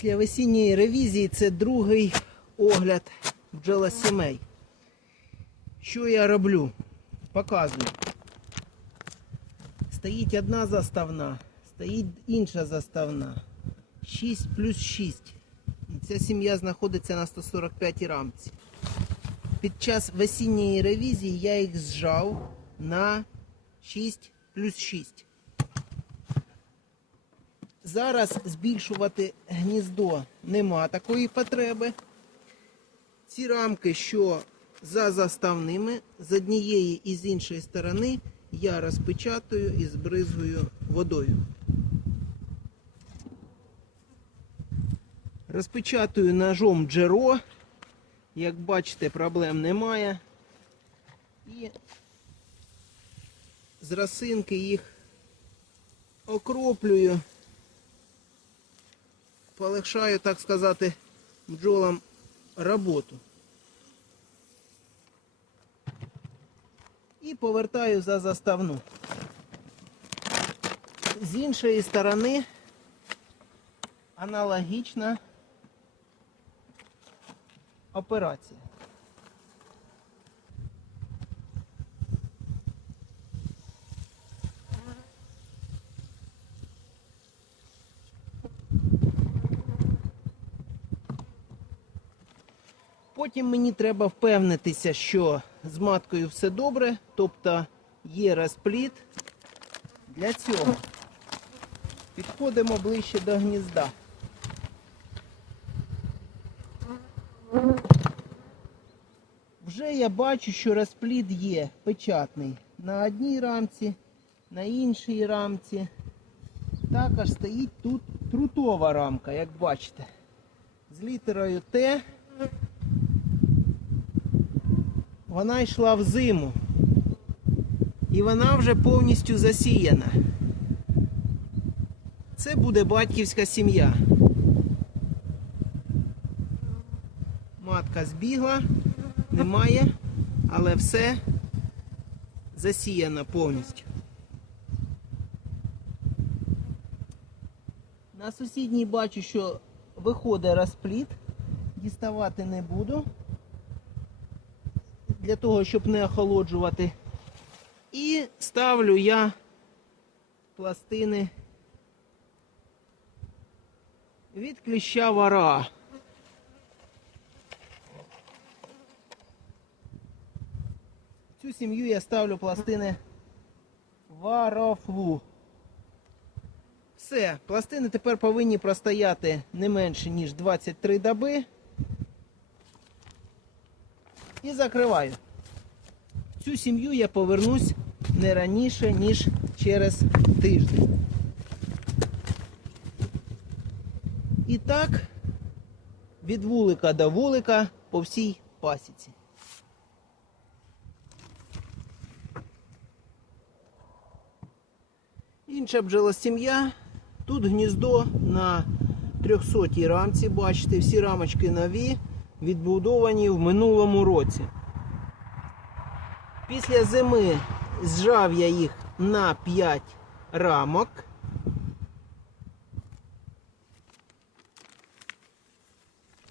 Після весінньої ревізії це другий огляд бджолосімей. Що я роблю? Показую. Стоїть одна заставна, стоїть інша заставна. 6 плюс 6. І ця сім'я знаходиться на 145 рамці. Під час весінньої ревізії я їх зжав на 6 плюс 6. Зараз збільшувати гніздо нема такої потреби. Ці рамки, що за заставними, з однієї і з іншої сторони, я розпечатую і збризгую водою. Розпечатую ножом джеро. Як бачите, проблем немає. І з росинки їх окроплюю. Полегшаю, так сказати, бджолам роботу. І повертаю за заставну. З іншої сторони аналогічна операція. Потім мені треба впевнитися, що з маткою все добре, тобто є розпліт. Для цього підходимо ближче до гнізда. Вже я бачу, що розпліт є печатний на одній рамці, на іншій рамці. Також стоїть тут трутова рамка, як бачите, з літерою Т. Вона йшла в зиму. І вона вже повністю засіяна. Це буде батьківська сім'я. Матка збігла, немає, але все засіяно повністю. На сусідній бачу, що виходить розпліт. Діставати не буду для того, щоб не охолоджувати. І ставлю я пластини від кліща вара. Цю сім'ю я ставлю пластини варофлу. Все, пластини тепер повинні простояти не менше, ніж 23 доби. І закриваю. Цю сім'ю я повернусь не раніше, ніж через тиждень. І так, від вулика до вулика по всій пасіці. Інша бджолосім'я. Тут гніздо на 300 рамці. Бачите, всі рамочки нові, відбудовані в минулому році. Після зими зжав я їх на 5 рамок.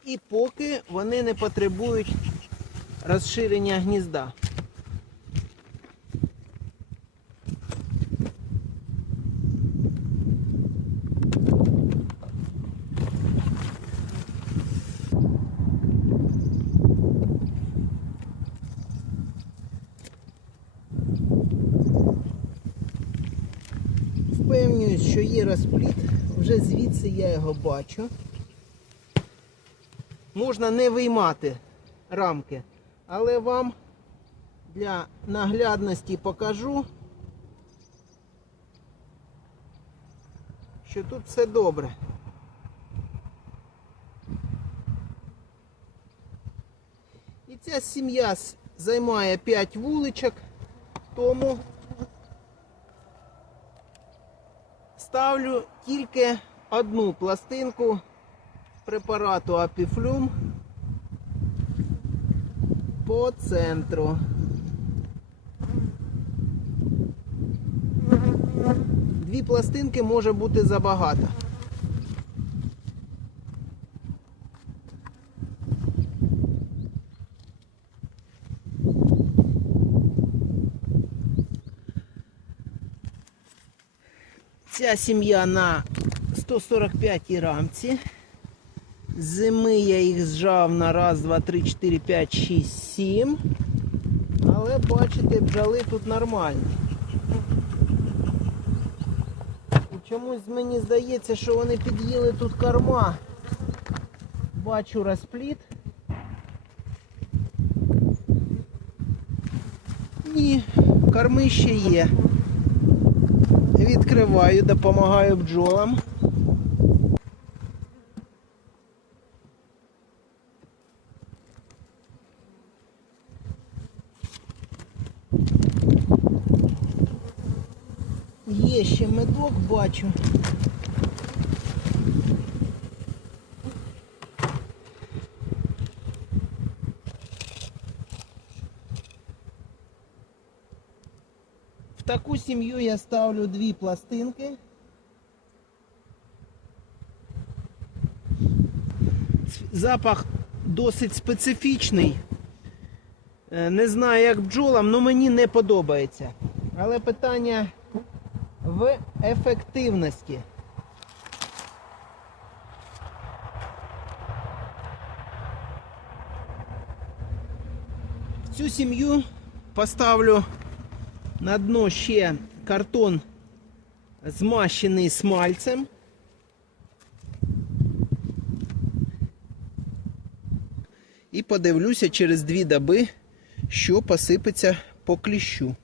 І поки вони не потребують розширення гнізда. Що є розпліт, вже звідси я його бачу. Можна не виймати рамки, але вам для наглядності покажу, що тут все добре. І ця сім'я займає 5 вуличок, тому ставлю тільки одну пластинку препарату Апіфлюм по центру. Дві пластинки може бути забагато. Ця сім'я на 145 рамці. Зими я їх зжав на раз, два, три, чотири, п'ять, шість, сім. Але бачите, бджоли тут нормальні. І чомусь мені здається, що вони під'їли тут корма. Бачу розпліт. Ні, корми ще є. Відкриваю, допомагаю бджолам. Є ще медок, бачу. Таку сім'ю я ставлю дві пластинки. Запах досить специфічний. Е, Не знаю, як бджолам, але мені не подобається. Але питання в ефективності. В цю сім'ю поставлю на дно ще картон змащений смальцем. І подивлюся через дві доби, що посипеться по кліщу.